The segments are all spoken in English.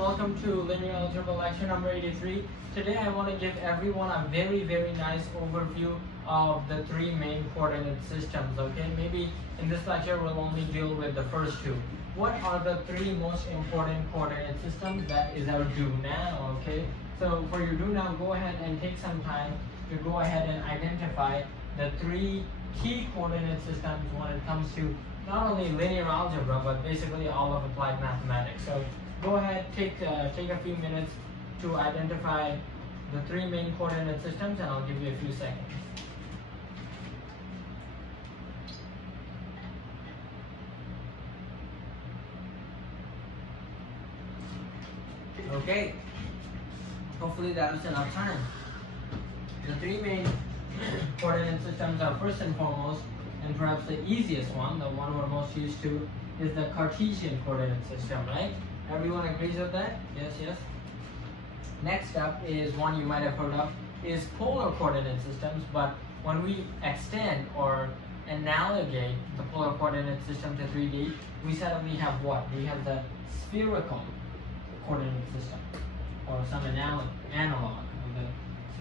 welcome to Linear Algebra lecture number 83. Today I want to give everyone a very nice overview of the three main coordinate systems, okay? Maybe in this lecture we'll only deal with the first two. What are the three most important coordinate systems? That is our do now, okay? So for your do now, go ahead and take some time to go ahead and identify the three key coordinate systems when it comes to not only linear algebra, but basically all of applied mathematics. So go ahead, take a few minutes to identify the three main coordinate systems, and I'll give you a few seconds. Okay, hopefully that was enough time. The three main coordinate systems are, first and foremost, and perhaps the easiest one, the one we're most used to, is the Cartesian coordinate system, right? Everyone agrees with that? Yes. Next up is one you might have heard of, is polar coordinate systems, but when we extend or analogate the polar coordinate system to 3D, we suddenly have what? We have the spherical coordinate system, or some analog of the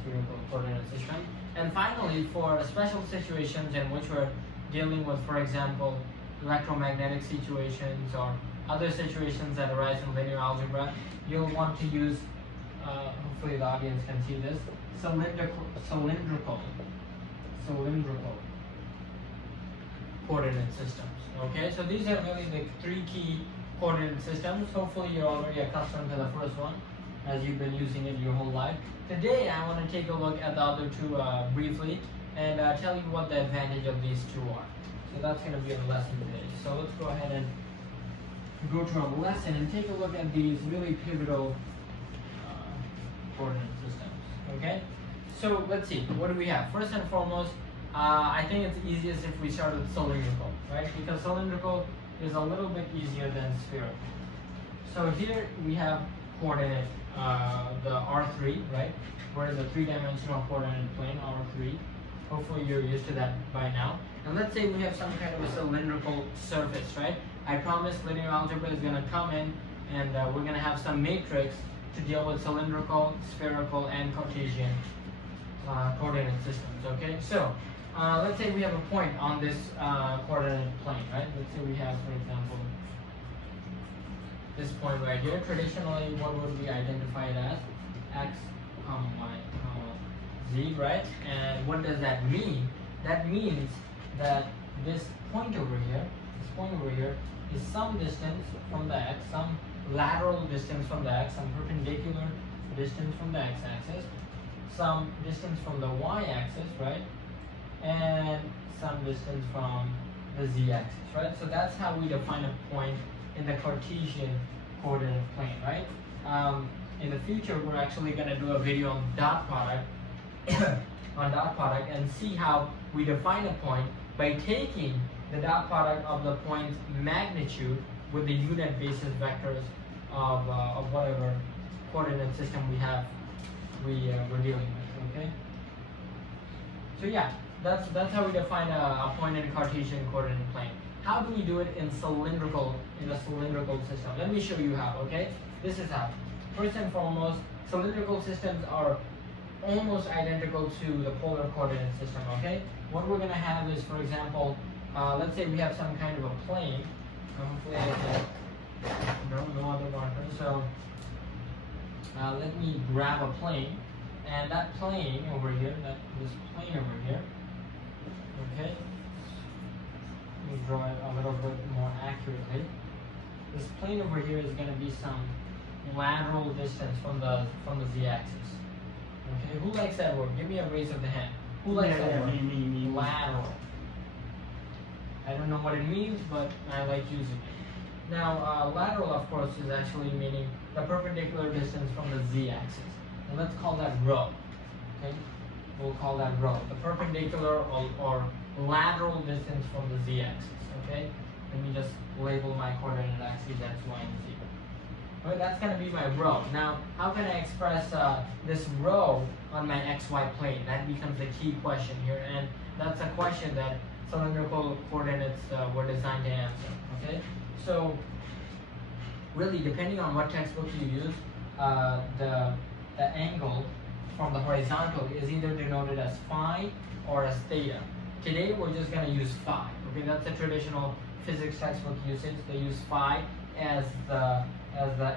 spherical coordinate system. And finally, for special situations in which we're dealing with, for example, electromagnetic situations or other situations that arise in linear algebra, you'll want to use, hopefully the audience can see this, cylindrical coordinate systems. Okay, so these are really the three key coordinate systems. Hopefully you're already accustomed to the first one, as you've been using it your whole life. Today I want to take a look at the other two briefly and tell you what the advantage of these two are. So that's going to be our lesson today. So let's go ahead and go to our lesson and take a look at these really pivotal coordinate systems. Okay, so let's see, what do we have? First and foremost, I think it's easiest if we start with cylindrical, right? Because cylindrical is a little bit easier than spherical. So here we have coordinate, the R3, right? We're in the three-dimensional coordinate plane, R3. Hopefully you're used to that by now. And let's say we have some kind of a cylindrical surface, right? I promise linear algebra is going to come in and we're going to have some matrix to deal with cylindrical, spherical, and Cartesian coordinate systems, okay? So let's say we have a point on this coordinate plane, right? Let's say we have, for example, this point right here. Traditionally, what would we identify it as? X, Y, Z, right? And what does that mean? That means that this point over here is some distance from the x, some lateral distance from the x, some perpendicular distance from the x-axis, some distance from the y-axis, right? And some distance from the z-axis, right? So that's how we define a point in the Cartesian coordinate plane, right? In the future, we're actually going to do a video on dot product, and see how we define a point by taking the dot product of the point's magnitude with the unit basis vectors of whatever coordinate system we're dealing with. Okay. So yeah, that's how we define a point in a Cartesian coordinate plane. How do we do it in a cylindrical system? Let me show you how. Okay. This is how. First and foremost, cylindrical systems are almost identical to the polar coordinate system, okay? What we're going to have is, for example, let's say we have some kind of a plane. Hopefully I can, no other markers. So let me grab a plane, and that plane over here, this plane over here, okay? Let me draw it a little bit more accurately. This plane over here is going to be some lateral distance from the z-axis. Okay, who likes that word? Give me a raise of the hand. Who likes that word? Me. Lateral. I don't know what it means, but I like using it. Now, lateral, of course, is actually meaning the perpendicular distance from the z-axis. And let's call that rho. Okay, we'll call that rho. The perpendicular or lateral distance from the z-axis. Okay, let me just label my coordinate axes X, Y, and Z. Okay, that's going to be my rho. Now, how can I express this rho on my XY plane? That becomes a key question here, and that's a question that cylindrical coordinates were designed to answer. Okay, so really, depending on what textbook you use, the angle from the horizontal is either denoted as phi or as theta. Today we're just going to use phi. Okay, that's a traditional physics textbook usage. They use phi as the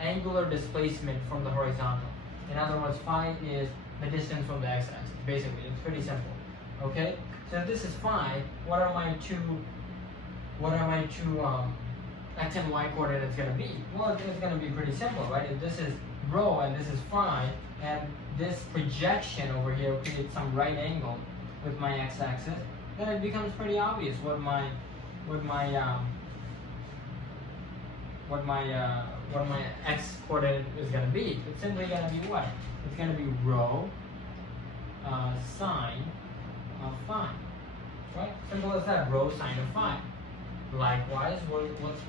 angular displacement from the horizontal. In other words, phi is the distance from the x-axis. Basically, it's pretty simple. Okay, so if this is phi, what are my two x and y coordinates going to be? Well, it's going to be pretty simple, right? If this is rho and this is phi, and this projection over here creates some right angle with my x-axis, then it becomes pretty obvious what my x coordinate is going to be. It's simply going to be what? It's going to be rho sine of phi, right? Simple as that. Rho sine of phi. Likewise, what's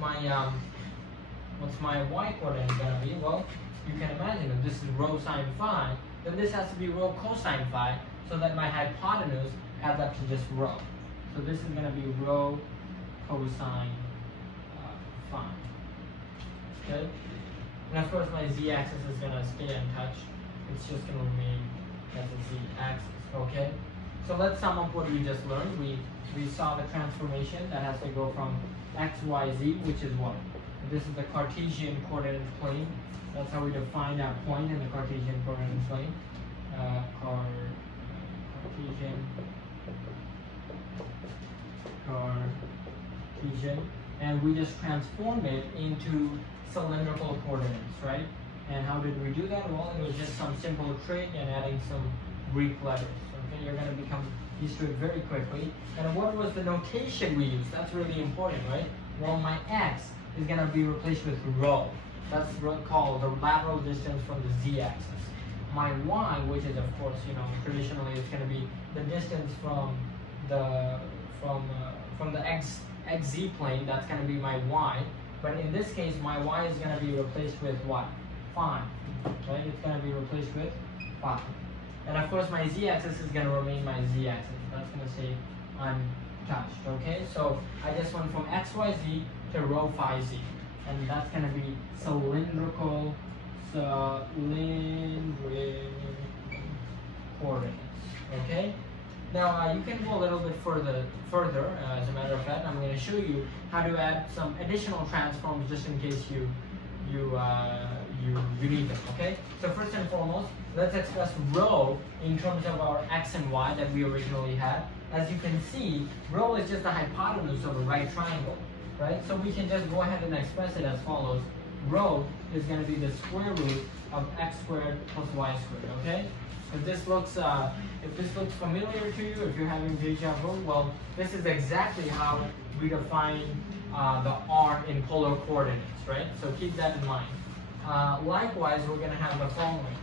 my y coordinate going to be? Well, you can imagine if this is rho sine phi, then this has to be rho cosine phi, so that my hypotenuse adds up to just rho. So this is going to be rho cosine phi. Okay? And of course my z-axis is going to stay untouched. It's just going to remain as a z-axis. Okay? So let's sum up what we just learned. We saw the transformation that has to go from x, y, z, which is what? This is the Cartesian coordinate plane. That's how we define a point in the Cartesian coordinate plane. Cartesian, and we just transform it into cylindrical coordinates, right? And how did we do that? Well, it was just some simple trig and adding some Greek letters. Okay, you're going to become used to it very quickly. And what was the notation we used? That's really important, right? Well, my x is going to be replaced with rho. That's called the lateral distance from the z-axis. My y, which is of course, traditionally it's going to be the distance from the xz plane. That's going to be my y. But in this case, my y is going to be replaced with what? Phi. Right? It's going to be replaced with phi. And of course, my z-axis is going to remain my z-axis. That's going to stay untouched. Okay? So I just went from x, y, z to rho phi z. And that's going to be cylindrical coordinates. Okay? Now you can go a little bit further. As a matter of fact, I'm going to show you how to add some additional transforms just in case you need them. Okay? So first and foremost, let's express rho in terms of our x and y that we originally had. As you can see, rho is just the hypotenuse of a right triangle. Right? So we can just go ahead and express it as follows. Rho is going to be the square root of x squared plus y squared. Okay? If this looks familiar to you, if you're having deja vu, well, this is exactly how we define the r in polar coordinates, right? So keep that in mind. Likewise, we're going to have the following.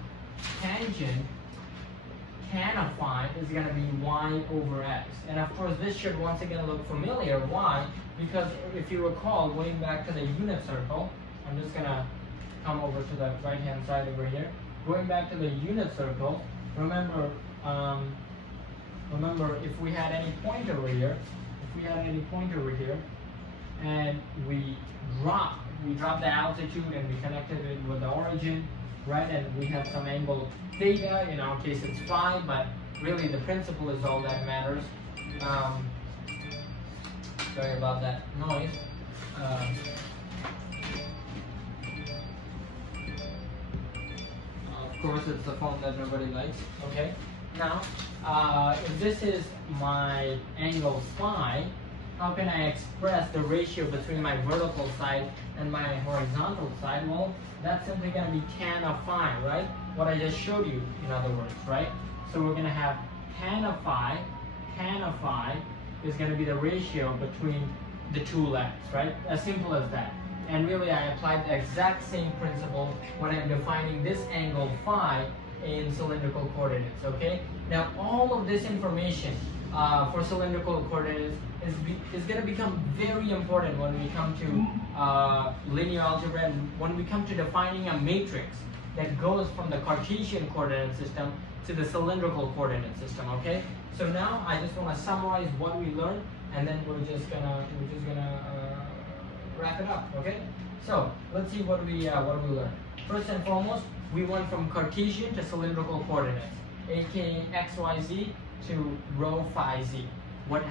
Tangent tan of phi is going to be y over x. And of course, this should once again look familiar. Why? Because if you recall, going back to the unit circle, I'm just going to come over to the right-hand side over here. Going back to the unit circle, remember if we had any point over here, and we drop the altitude and we connected it with the origin, right? And we have some angle theta. In our case, it's phi, but really the principle is all that matters. Sorry about that noise. Of course, it's the phone that nobody likes. Okay. Now, if this is my angle phi, how can I express the ratio between my vertical side and my horizontal side? Well, that's simply going to be tan of phi, right? What I just showed you, in other words, right? So we're going to have tan of phi is going to be the ratio between the two legs, right? As simple as that. And really, I applied the exact same principle when I'm defining this angle phi in cylindrical coordinates, okay? Now, all of this information for cylindrical coordinates is going to become very important when we come to linear algebra and when we come to defining a matrix that goes from the Cartesian coordinate system to the cylindrical coordinate system, okay? So now I just want to summarize what we learned, and then we're just gonna wrap it up, okay? So let's see what we learned. First and foremost, we went from Cartesian to cylindrical coordinates, aka x, y, z to rho, phi, z.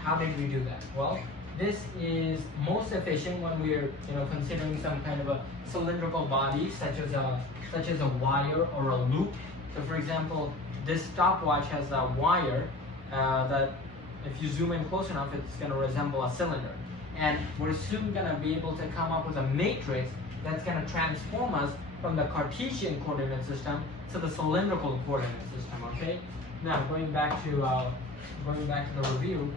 How did we do that? Well, this is most efficient when we're considering some kind of a cylindrical body, such as a wire or a loop. So, for example, this stopwatch has a wire that, if you zoom in close enough, it's going to resemble a cylinder. And we're soon going to be able to come up with a matrix that's going to transform us from the Cartesian coordinate system to the cylindrical coordinate system. Okay. Now going back to the review,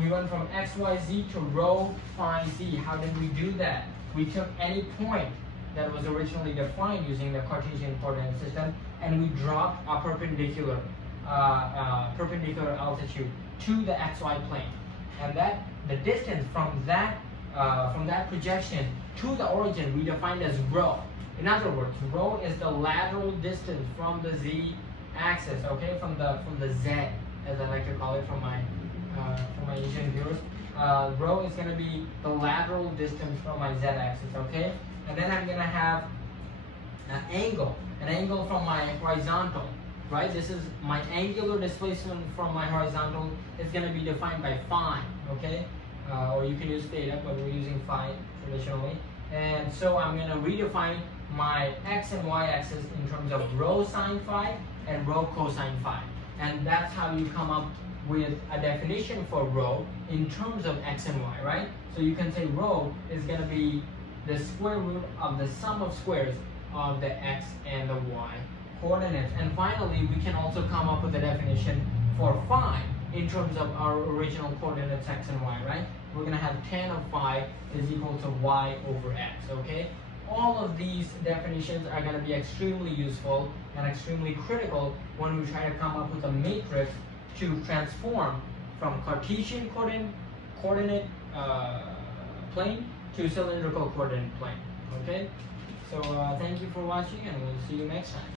we went from x, y, z to rho, phi, z. How did we do that? We took any point that was originally defined using the Cartesian coordinate system, and we dropped a perpendicular altitude to the xy plane, and the distance from that projection to the origin we defined as rho. In other words, rho is the lateral distance from the z-axis, okay, from the z, as I like to call it from my Asian viewers. Rho is going to be the lateral distance from my z-axis, okay, and then I'm going to have an angle from my horizontal. Right, this is my angular displacement from my horizontal is going to be defined by phi, okay, or you can use theta, but we're using phi traditionally. And so I'm going to redefine my x and y axis in terms of rho sine phi and rho cosine phi, and that's how you come up with a definition for rho in terms of x and y, right? So you can say rho is going to be the square root of the sum of squares of the x and the y coordinates. And finally, we can also come up with a definition for phi in terms of our original coordinates x and y, right? We're going to have tan of phi is equal to y over x, okay? All of these definitions are going to be extremely useful and extremely critical when we try to come up with a matrix to transform from Cartesian coordinate plane to cylindrical coordinate plane, okay? So thank you for watching, and we'll see you next time.